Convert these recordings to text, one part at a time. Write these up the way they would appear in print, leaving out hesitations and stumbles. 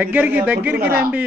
దగ్గరికి దగ్గరికి రండి.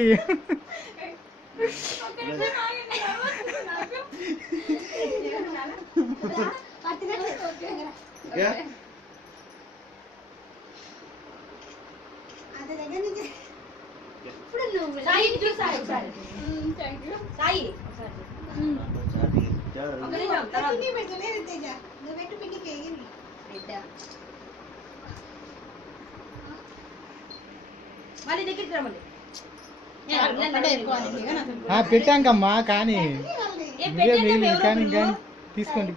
పెట్టాంకమ్మా కానీ కానీ తీసుకోండి.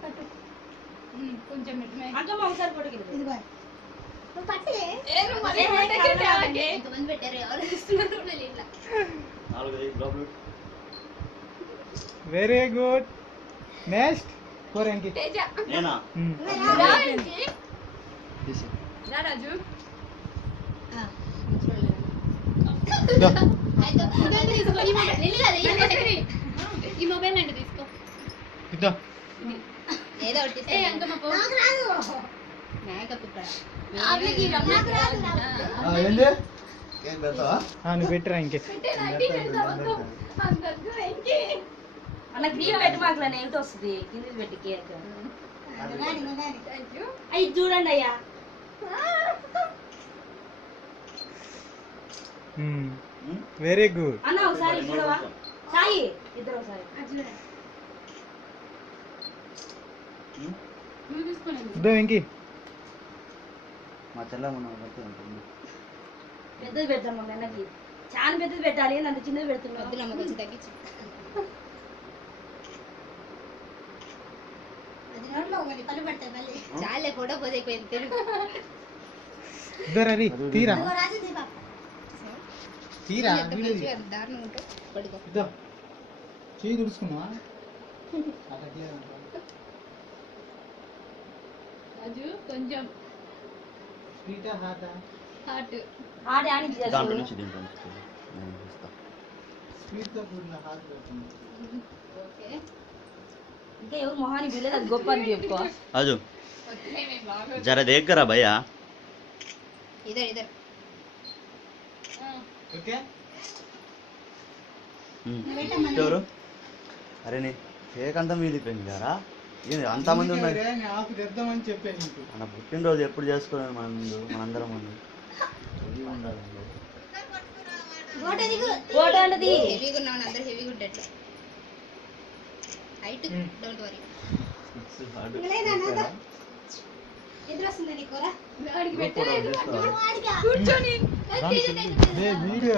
Very good. నెక్స్ట్ కోరంకి ఈ మొబైల్ అంటే తీసుకో. నువ్వు పెట్టరా ఇంకే అలా క్రీమ్ పెట్టి మాకు నెగిటివ్ వస్తుంది. కింద పెట్టి కేక్ అయ్యి చూడండి అయ్యా. వెరీ గుడ్ అన్న ఒకసారి చూడవా సాయి, ఇద్దరు ఒకసారి ఇంకి పెద్దది పెడతాం మా అన్నకి. చాలా పెద్దది పెట్టాలి, అంత చిన్నది పెడుతున్నాం. కొంచెం తగ్గించు. చాలే ఫోటో పోతే తీరా తీరా దారుణం ఉంటే పడుకో. చేయి తుడుచుకున్నా రాజు కొంచెం హాట్ ఇంకా ఎవరు మొహాన్ని వెళ్ళేది అది గొప్ప అని చెప్పుకో. అజు జర దగ్గర భయ్యా. ఇదర్ ఇదర్ ఎవరు? అరే నీ కేక్ అంతా మీదిపోయింది కదా. ఏంది అంతమంది ఉన్నారు? మన పుట్టినరోజు ఎప్పుడు చేసుకోవాలి మన ముందు, మనందరం ముందు ఫోటో అనేది హెవీగా ఉన్నాను. అందరూ హెవీగా ఉండేట్లు. Height don't worry. ఎదురు వస్తుంది నీకు వీడియో